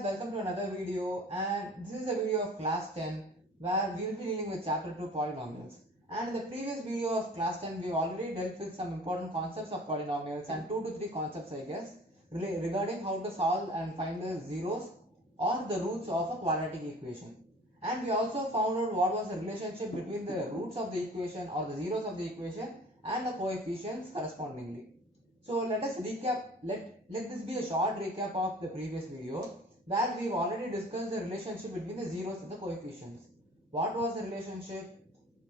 guys, welcome to another video, and this is a video of class 10 where we will be dealing with chapter 2 polynomials. And in the previous video of class 10 we already dealt with some important concepts of polynomials and 2 to 3 concepts I guess regarding how to solve and find the zeros or the roots of a quadratic equation. And we also found out what was the relationship between the roots of the equation or the zeros of the equation and the coefficients correspondingly. So let us recap, let this be a short recap of the previous video where we've already discussed the relationship between the zeros and the coefficients. What was the relationship?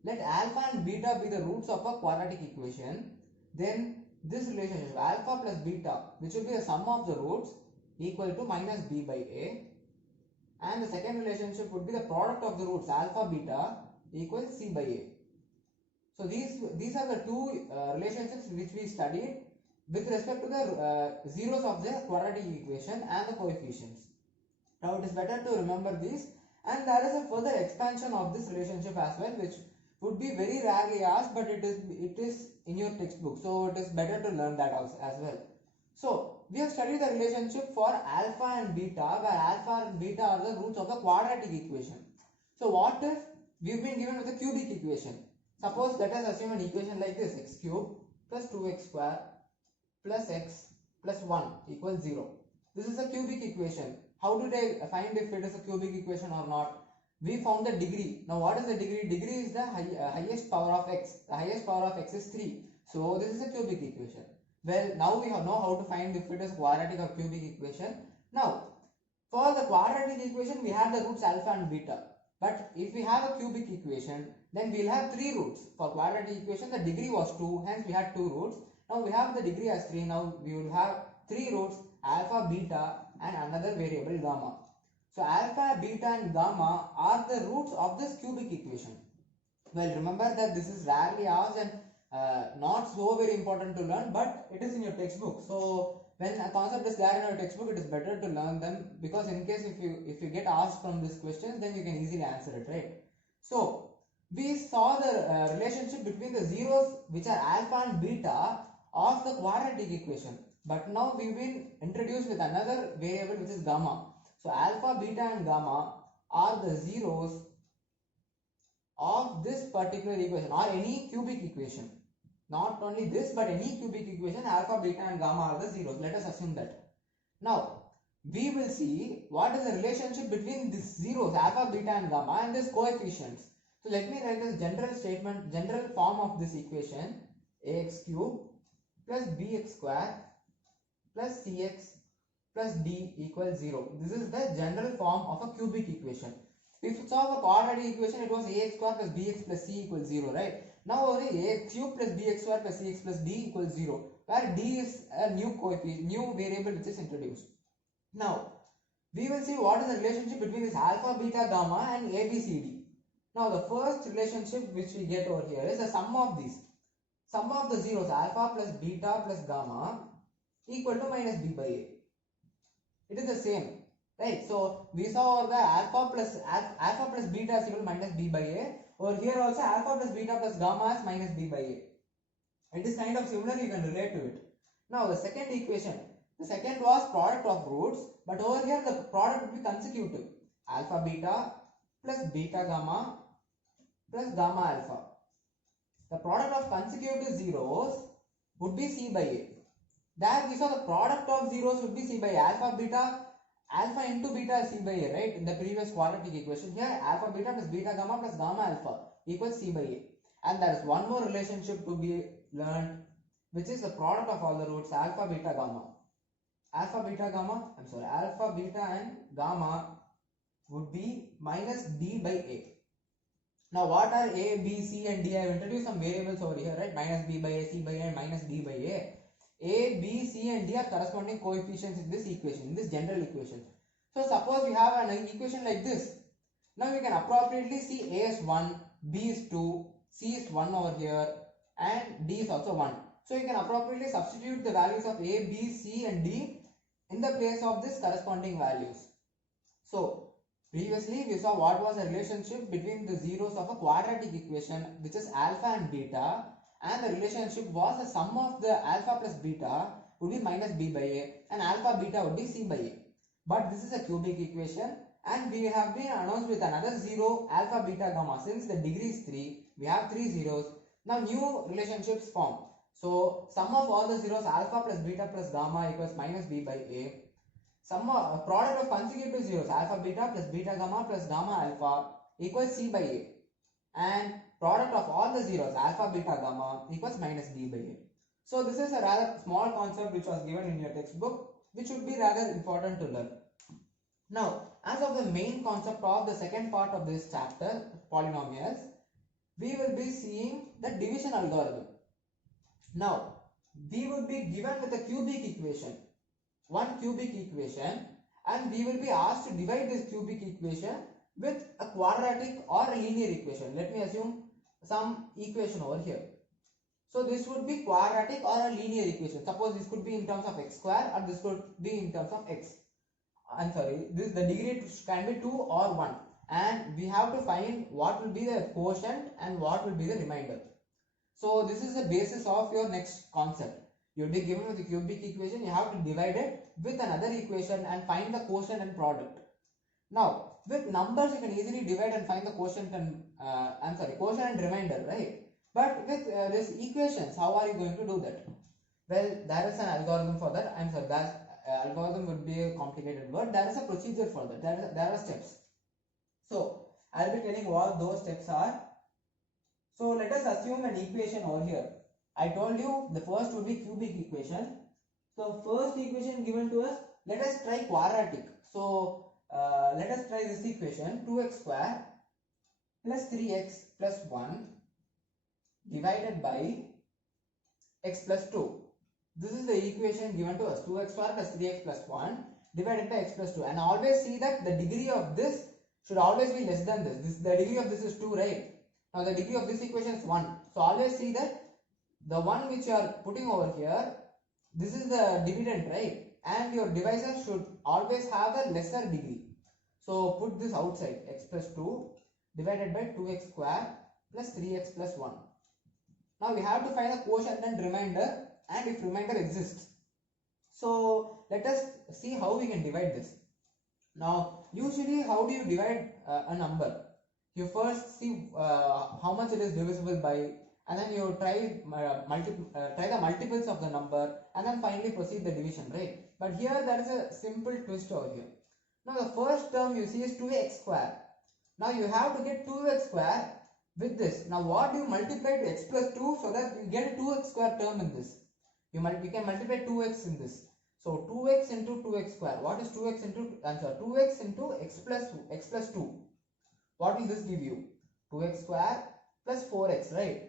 Let alpha and beta be the roots of a quadratic equation. Then this relationship alpha plus beta, which will be the sum of the roots, equal to minus b by a. And the second relationship would be the product of the roots alpha beta equals c by a. So these are the two relationships which we studied with respect to the zeros of the quadratic equation and the coefficients. Now it is better to remember these, and there is a further expansion of this relationship as well, which would be very rarely asked, but it is in your textbook, so it is better to learn that also as well. So we have studied the relationship for alpha and beta, where alpha and beta are the roots of the quadratic equation. So what if we've been given with a cubic equation? Suppose let us assume an equation like this: x cube plus 2x square plus x plus 1 equals 0. This is a cubic equation. How do they find if it is a cubic equation or not? We found the degree. Now what is the degree? Degree is the highest power of x. The highest power of x is 3. So this is a cubic equation. Well, now we know how to find if it is quadratic or cubic equation. Now for the quadratic equation we have the roots alpha and beta. But if we have a cubic equation, then we will have 3 roots. For quadratic equation the degree was 2, hence we had 2 roots. Now we have the degree as 3. Now we will have 3 roots alpha, beta and another variable gamma. So alpha, beta and gamma are the roots of this cubic equation. Well, remember that this is rarely asked and not so very important to learn, but it is in your textbook. So when a concept is there in your textbook, it is better to learn them, because in case if you get asked from these questions, then you can easily answer it, right? So we saw the relationship between the zeros, which are alpha and beta, of the quadratic equation. But now we've been introduced with another variable, which is gamma. So alpha, beta and gamma are the zeros of this particular equation or any cubic equation. Not only this, but any cubic equation, alpha, beta and gamma are the zeros. Let us assume that. Now we will see what is the relationship between these zeros alpha, beta and gamma and these coefficients. So let me write this general statement, general form of this equation: ax cube plus bx square plus cx plus d equals 0. This is the general form of a cubic equation. If we solve a quadratic equation, it was ax square plus bx plus c equals 0, right? Now over here, ax cube plus bx square plus cx plus d equals 0, where d is a new coefficient, new variable which is introduced. Now we will see what is the relationship between this alpha, beta, gamma and abcd. Now the first relationship which we get over here is the sum of these. Sum of the zeros alpha plus beta plus gamma equal to minus b by a. It is the same, right? So we saw over the alpha plus beta is equal to minus b by a. Over here also alpha plus beta plus gamma is minus b by a. It is kind of similar, you can relate to it. Now the second equation, the second was product of roots, but over here the product would be consecutive. Alpha beta plus beta gamma plus gamma alpha. The product of consecutive zeros would be c by a. There we saw the product of zeros would be c by a. Alpha beta, alpha into beta is c by a, right? In the previous quadratic equation, here alpha beta plus beta gamma plus gamma alpha equals c by a. And there is one more relationship to be learned, which is the product of all the roots alpha beta gamma. Alpha beta and gamma would be minus d by a. Now what are a, b, c and d? I have introduced some variables over here, right? Minus b by a, c by a and minus d by a. A, B, C and D are corresponding coefficients in this equation, in this general equation. So suppose we have an equation like this. Now we can appropriately see A is 1, B is 2, C is 1 over here and D is also 1. So you can appropriately substitute the values of A, B, C and D in the place of this corresponding values. So previously we saw what was the relationship between the zeros of a quadratic equation, which is alpha and beta, and the relationship was the sum of the alpha plus beta would be minus b by a and alpha beta would be c by a. but this is a cubic equation, and we have been announced with another 0 alpha beta gamma. Since the degree is 3, we have 3 zeros. Now new relationships form. So sum of all the zeros alpha plus beta plus gamma equals minus b by a. Sum of product of consecutive zeros alpha beta plus beta gamma plus gamma alpha equals c by a, and product of all the zeros alpha beta gamma equals minus b by a. So this is a rather small concept which was given in your textbook, which would be rather important to learn. Now, as of the main concept of the second part of this chapter, polynomials, we will be seeing the division algorithm. Now, we will be given with a cubic equation, one cubic equation, and we will be asked to divide this cubic equation with a quadratic or a linear equation. Let me assume some equation over here. So this would be quadratic or a linear equation. Suppose this could be in terms of x square, or this could be in terms of x. I'm sorry, this the degree can be 2 or 1, and we have to find what will be the quotient and what will be the remainder. So this is the basis of your next concept. You will be given with the cubic equation, you have to divide it with another equation and find the quotient and product. Now with numbers you can easily divide and find the quotient and quotient and remainder, right? But with this equations, how are you going to do that? Well, there is an algorithm for that. That algorithm would be a complicated word. There is a procedure for that. There are steps. So I'll be telling what those steps are. So let us assume an equation over here. I told you the first would be cubic equation. So first equation given to us, let us try quadratic. So let us try this equation, 2x square plus 3x plus 1 divided by x plus 2. This is the equation given to us, 2x square plus 3x plus 1 divided by x plus 2. And always see that the degree of this should always be less than this. The degree of this is 2, right? Now the degree of this equation is 1. So always see that the one which you are putting over here, this is the dividend, right? And your divisor should always have a lesser degree. So put this outside, x plus 2 divided by 2x square plus 3x plus 1. Now we have to find the quotient and remainder, and if remainder exists. So let us see how we can divide this. Now usually how do you divide a number? You first see how much it is divisible by, and then you try the multiples of the number, and then finally proceed the division, right? But here there is a simple twist over here. Now the first term you see is 2x square. Now you have to get 2x square with this. Now what do you multiply to x plus 2 so that you get a 2x square term in this? You can multiply 2x in this. So 2x into 2x square. What is 2x into, answer, 2x into x plus 2. What will this give you? 2x square plus 4x, right?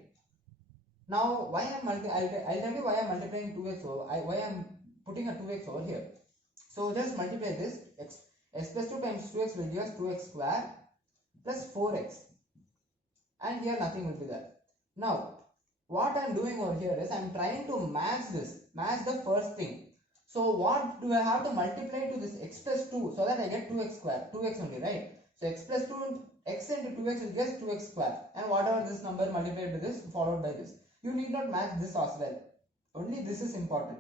Now why I'll tell you why I'm multiplying 2x over, why I'm putting a 2x over here. So just multiply this, x plus 2 times 2x will give us 2x square plus 4x, and here nothing will be there. Now what I'm doing over here is I'm trying to match the first thing. So what do I have to multiply to this x plus 2 so that I get 2x square, 2x only, right? So x plus 2, x into 2x will get 2x square, and whatever this number multiplied to this followed by this. You need not match this as well, only this is important.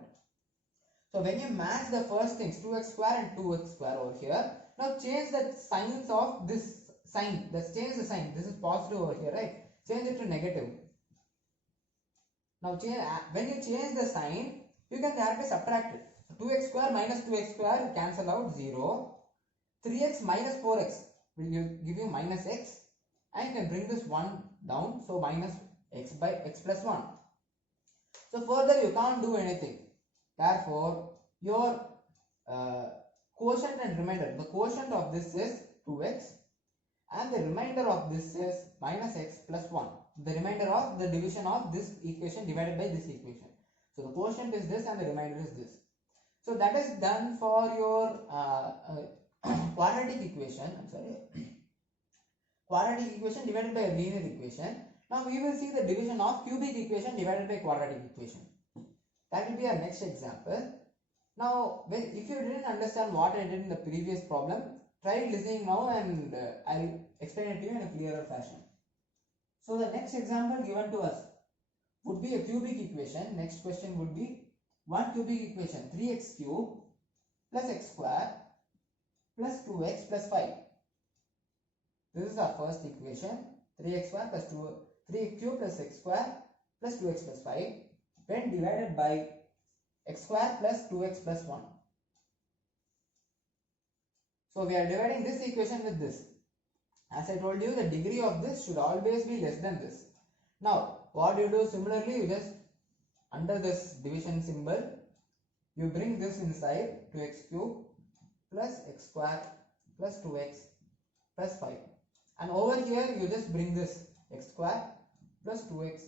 So when you match the first things, 2x square and 2x square over here, now change the signs of this sign. Let's change the sign. This is positive over here, right? Change it to negative. Now when you change the sign, you can directly subtract it. 2x square minus 2x square cancel out 0. 3x minus 4x will give you minus x, and you can bring this 1 down, so minus x by x plus 1. So further you can't do anything. Therefore your quotient and remainder, the quotient of this is 2x and the remainder of this is minus x plus 1. The remainder of the division of this equation divided by this equation. So the quotient is this and the remainder is this. So that is done for your quadratic equation. Quadratic equation divided by a linear equation. Now we will see the division of cubic equation divided by quadratic equation. That will be our next example. Now if you didn't understand what I did in the previous problem, try listening now and I'll explain it to you in a clearer fashion. So the next example given to us would be a cubic equation. Next question would be one cubic equation, 3x cube plus x square plus 2x plus 5. This is our first equation. 3x square plus 3 cube plus x square plus 2x plus 5 when divided by x square plus 2x plus 1. So we are dividing this equation with this. As I told you, the degree of this should always be less than this. Now what you do, similarly you just under this division symbol you bring this inside, 2x cube plus x square plus 2x plus 5, and over here you just bring this x square plus 2x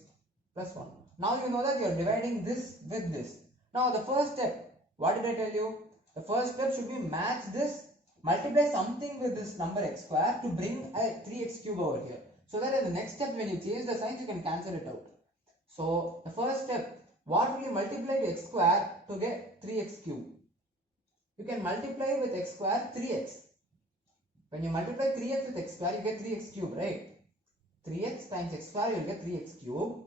plus 1. Now you know that you are dividing this with this. Now the first step, what did I tell you? The first step should be match this, multiply something with this number x square to bring a 3x cube over here, so that in the next step when you change the signs you can cancel it out. So the first step, what will you multiply to x square to get 3x cube? You can multiply with x square 3x. When you multiply 3x with x square, you get 3x cube, right? 3x times x square, you will get 3x cube.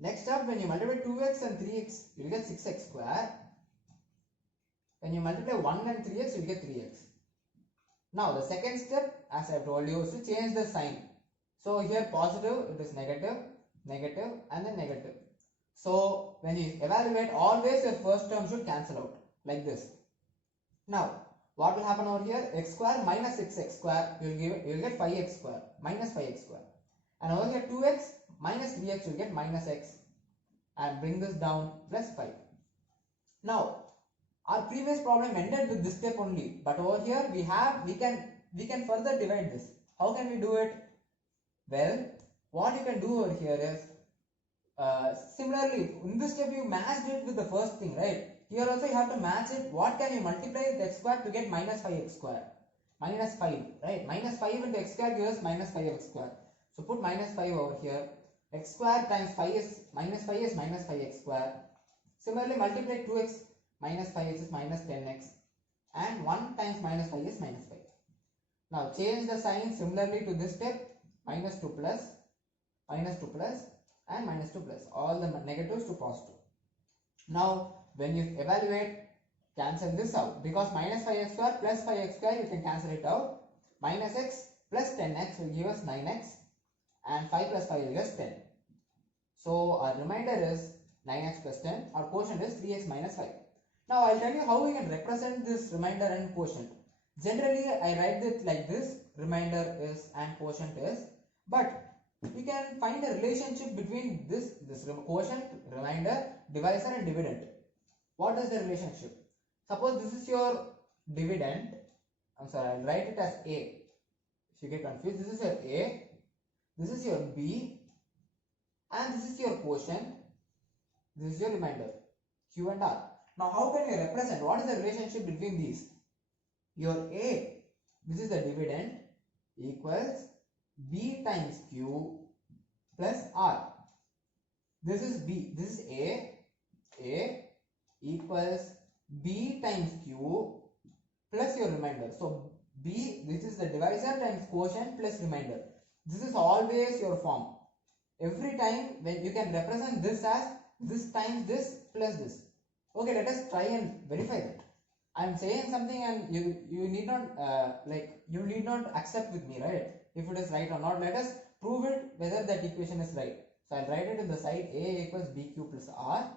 Next up, when you multiply 2x and 3x, you will get 6x square. When you multiply 1 and 3x, you will get 3x. Now the second step, as I have told you, is to change the sign. So here positive, it is negative, negative and then negative. So when you evaluate, always your first term should cancel out like this. Now what will happen over here? X square minus 6x square, you will get 5x square, minus 5x square. And over here 2x minus 3x, you will get minus x, and bring this down plus 5. Now our previous problem ended with this step only, but over here we can further divide this. How can we do it? Well, what you can do over here is similarly, in this step you matched it with the first thing, right? Here also you have to match it. What can you multiply with x square to get minus 5x square? Minus 5, right? Minus 5 into x square gives us minus 5x square. So put minus 5 over here. X square times 5 is minus 5x square. Similarly, multiply 2x minus 5x is minus 10x. And 1 times minus 5 is minus 5. Now change the sign similarly to this step. Minus 2 plus, minus 2 plus and minus 2 plus. All the negatives to positive. Now when you evaluate, cancel this out, because minus 5x square plus 5x square you can cancel it out. Minus x plus 10x will give us 9x and 5 plus 5 will give us 10. So our remainder is 9x plus 10. Our quotient is 3x minus 5. Now I'll tell you how we can represent this remainder and quotient. Generally I write it like this, remainder is and quotient is, but we can find a relationship between this quotient, remainder, divisor and dividend. What is the relationship? Suppose this is your dividend. I'll write it as A. If you get confused, this is your A, this is your B, and this is your quotient, this is your remainder, Q and R. Now how can we represent? What is the relationship between these? Your A, this is the dividend, equals B times Q plus R. This is B, this is A equals B times Q plus your remainder. So B, this is the divisor times quotient plus remainder. This is always your form. Every time when you can represent this as this times this plus this. Okay, let us try and verify that. I am saying something and you need not you need not accept with me, right? If it is right or not, let us prove it whether that equation is right. So I'll write it in the side, A equals BQ plus R,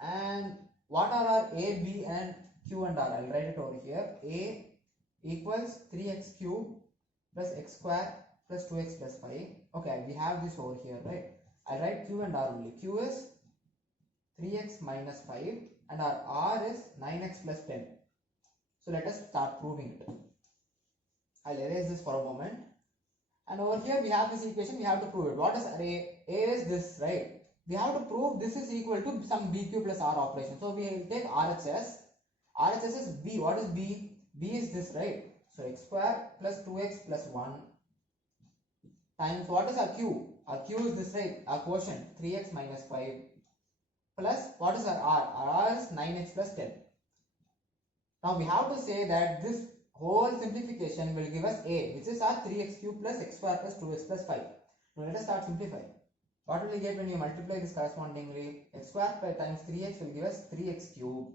and what are our A, B and Q and R? I'll write it over here. A equals 3x cube plus x square plus 2x plus 5. Okay, we have this over here, right? I'll write Q and R only. Q is 3x minus 5 and our R is 9x plus 10. So let us start proving it. I'll erase this for a moment. And over here we have this equation, we have to prove it. What is A? A is this, right? We have to prove this is equal to some BQ plus R operation. So we will take RHS. RHS is B. What is B? B is this, right? So x square plus 2x plus 1 times what is our Q? Our Q is this, right? Our quotient 3x minus 5 plus what is our R? Our R is 9x plus 10. Now we have to say that this whole simplification will give us A, which is our 3x cube plus x square plus 2x plus 5. Now let us start simplifying. What will we get when you multiply this correspondingly? X square times 3x will give us 3x cube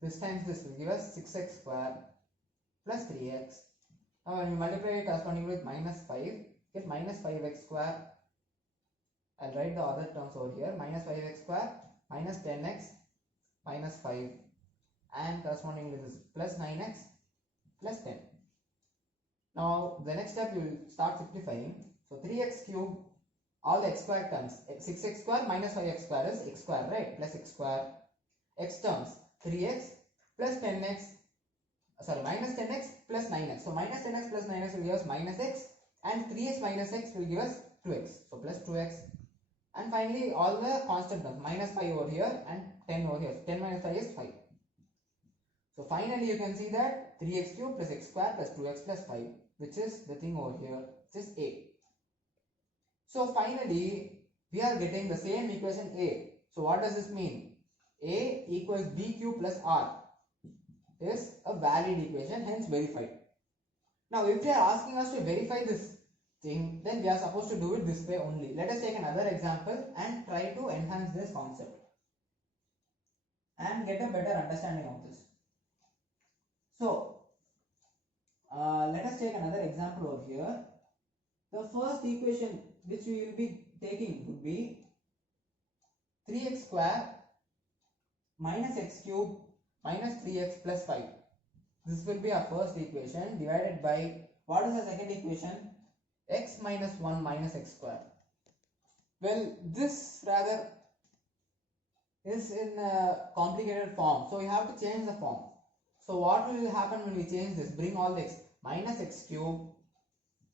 This times this will give us 6x square plus 3x. Now when we multiply it corresponding with minus 5, get minus 5x square. I'll write the other terms over here. Minus 5x square minus 10x minus 5, and corresponding with this plus 9x plus 10. Now the next step you will start simplifying. So 3x cube, all the x square terms, 6x square minus 5x square is x square, right? Plus x square. X terms 3x plus 10x, sorry, minus 10x plus 9x. So minus 10x plus 9x will give us minus x, and 3x minus x will give us 2x. So plus 2x. And finally all the constant terms, minus 5 over here and 10 over here. 10 minus 5 is 5. So finally you can see that 3x cube plus x square plus 2x plus 5, which is the thing over here, which is A. So finally we are getting the same equation A. So what does this mean? A equals B cube plus R is a valid equation, hence verified. Now if they are asking us to verify this thing, then we are supposed to do it this way only. Let us take another example and try to enhance this concept and get a better understanding of this. So let us take another example over here. The first equation which we will be taking would be 3x square minus x cube minus 3x plus 5. This will be our first equation divided by, what is the second equation? X minus 1 minus x square. Well, this rather is in a complicated form, so we have to change the form. So what will happen when we change this? Bring all the x, minus x cube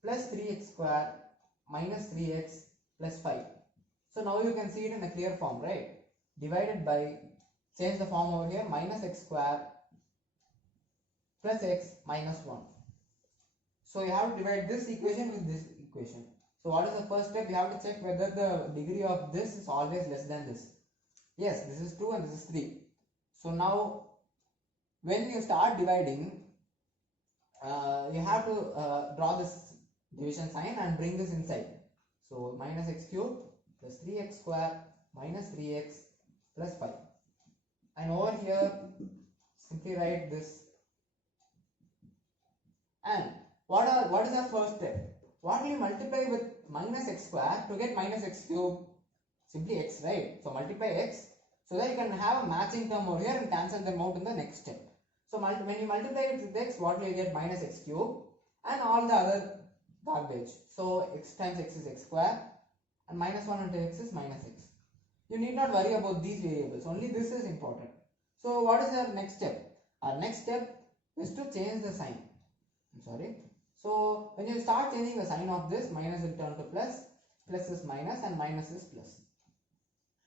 plus 3x square minus 3x plus 5. So now you can see it in a clear form, right? Divided by, change the form over here, minus x square plus x minus 1. So you have to divide this equation with this equation. So what is the first step? You have to check whether the degree of this is always less than this. Yes, this is 2 and this is 3. So now when you start dividing, you have to draw this division sign and bring this inside. So minus x cube plus 3x square minus 3x plus 5. And over here simply write this. And what is our first step? What will you multiply with minus x square to get minus x cube? Simply x, right? So multiply x so that you can have a matching term over here and cancel them out in the next step. So when you multiply it with x, what will you get? Minus x cube and all the other garbage. So x times x is x square and minus 1 into x is minus x. You need not worry about these variables, only this is important. So what is our next step? Our next step is to change the sign. So when you start changing the sign of this, minus will turn to plus, plus is minus and minus is plus.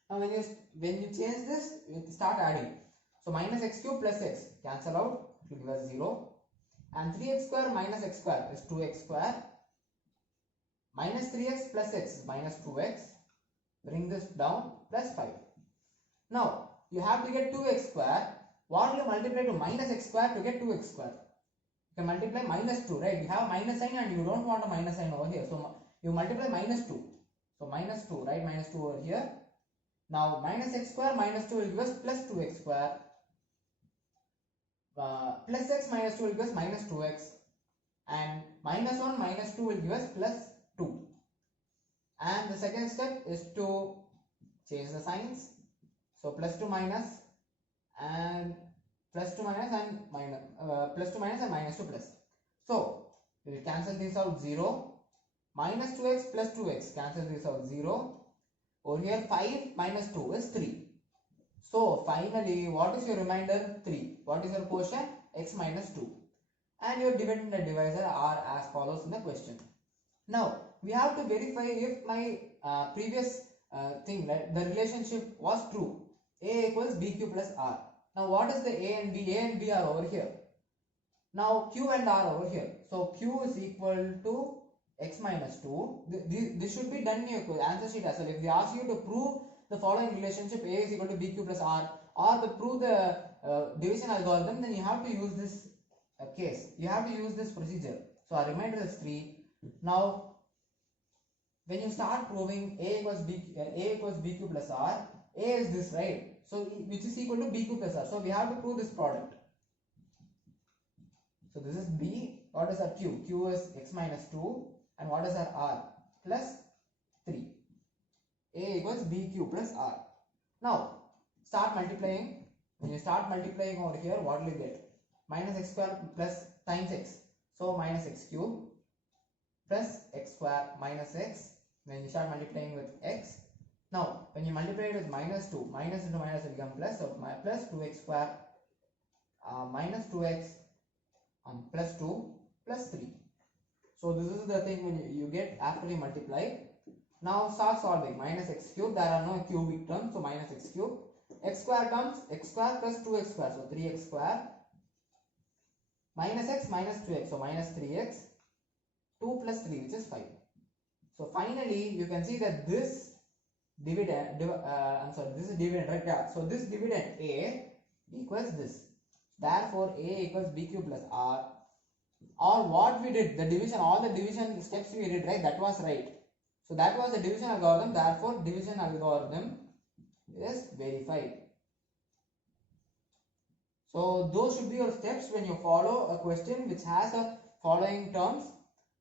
Now when you change this, you start adding. So minus x cube plus x cancel out, it will give us 0. And 3x square minus x square is 2x square. Minus 3x plus x is minus 2x. Bring this down, plus 5. Now you have to get 2x square. What will you multiply to minus x square to get 2x square? You can multiply minus 2, right? You have a minus sign and you don't want a minus sign over here. So you multiply minus 2. So minus 2, right? Minus 2 over here. Now minus x square minus 2 will give us plus 2x square. Plus x minus 2 will give us minus 2x. And minus 1 minus 2 will give us plus 2. And the second step is to change the signs. So plus 2 minus and plus 2 minus and minus, plus 2 minus and minus 2 plus. So we will cancel this out 0. Minus 2x plus 2x, cancel this out 0. Over here 5 minus 2 is 3. So finally what is your remainder? 3. What is your quotient? X minus 2. And your dividend and divisor are as follows in the question. Now we have to verify if my previous thing, right, the relationship was true. A equals BQ plus R. Now what is the A and B? A and B are over here. Now Q and R over here. So Q is equal to X minus 2. This should be done in your answer sheet as well. If they ask you to prove the following relationship, A is equal to BQ plus R, or to prove the division algorithm, then you have to use this case. You have to use this procedure. So our remainder is 3. Now when you start proving A equals BQ plus R, A is this, right? So which is equal to BQ plus R. So we have to prove this product. So this is B. What is our Q? Q is x minus 2. And what is our R? Plus 3. A equals BQ plus R. Now start multiplying. When you start multiplying over here, what will you get? Minus x square plus times x. So minus x cube plus x square minus x. When you start multiplying with x. Now when you multiply it with minus 2, minus into minus will become plus. So plus 2x square minus 2x plus 2 plus 3. So this is the thing when you get after you multiply. Now start solving. Minus x cube, there are no cubic terms, so minus x cube. X square comes x square plus 2x square, so 3x square. Minus x minus 2x, so minus 3x. 2 plus 3, which is 5. So finally you can see that this dividend, this is dividend, right? Yeah. So this dividend A equals this. Therefore A equals BQ plus R. Or what we did, the division, all the division steps we did, right? That was right. So that was the division algorithm. Therefore division algorithm is verified. So those should be your steps when you follow a question which has the following terms.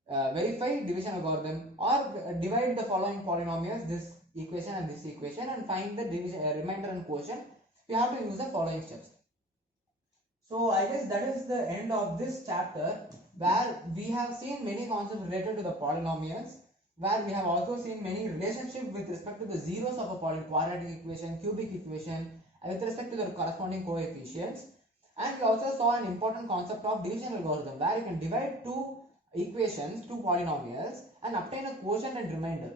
Verify division algorithm, or divide the following polynomials, this equation and this equation, and find the division remainder and quotient. You have to use the following steps. So I guess that is the end of this chapter, where we have seen many concepts related to the polynomials, where we have also seen many relationships with respect to the zeros of a quadratic equation, cubic equation, and with respect to the corresponding coefficients. And we also saw an important concept of division algorithm, where you can divide two equations, two polynomials, and obtain a quotient and remainder.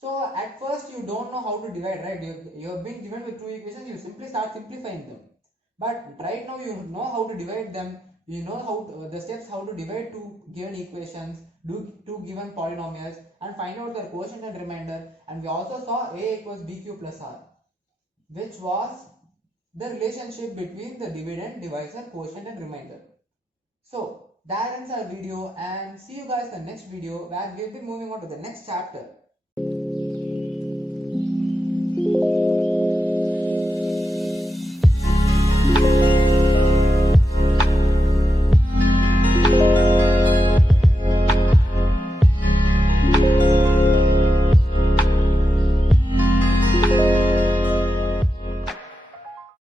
So at first you don't know how to divide, right? You have been given with two equations, you simply start simplifying them. But right now you know how to divide them, you know how to, the steps how to divide two given equations, do two given polynomials, and find out their quotient and remainder. And we also saw A equals BQ plus R, which was the relationship between the dividend, divisor, quotient and remainder. So that ends our video, and see you guys in the next video, where we'll be moving on to the next chapter.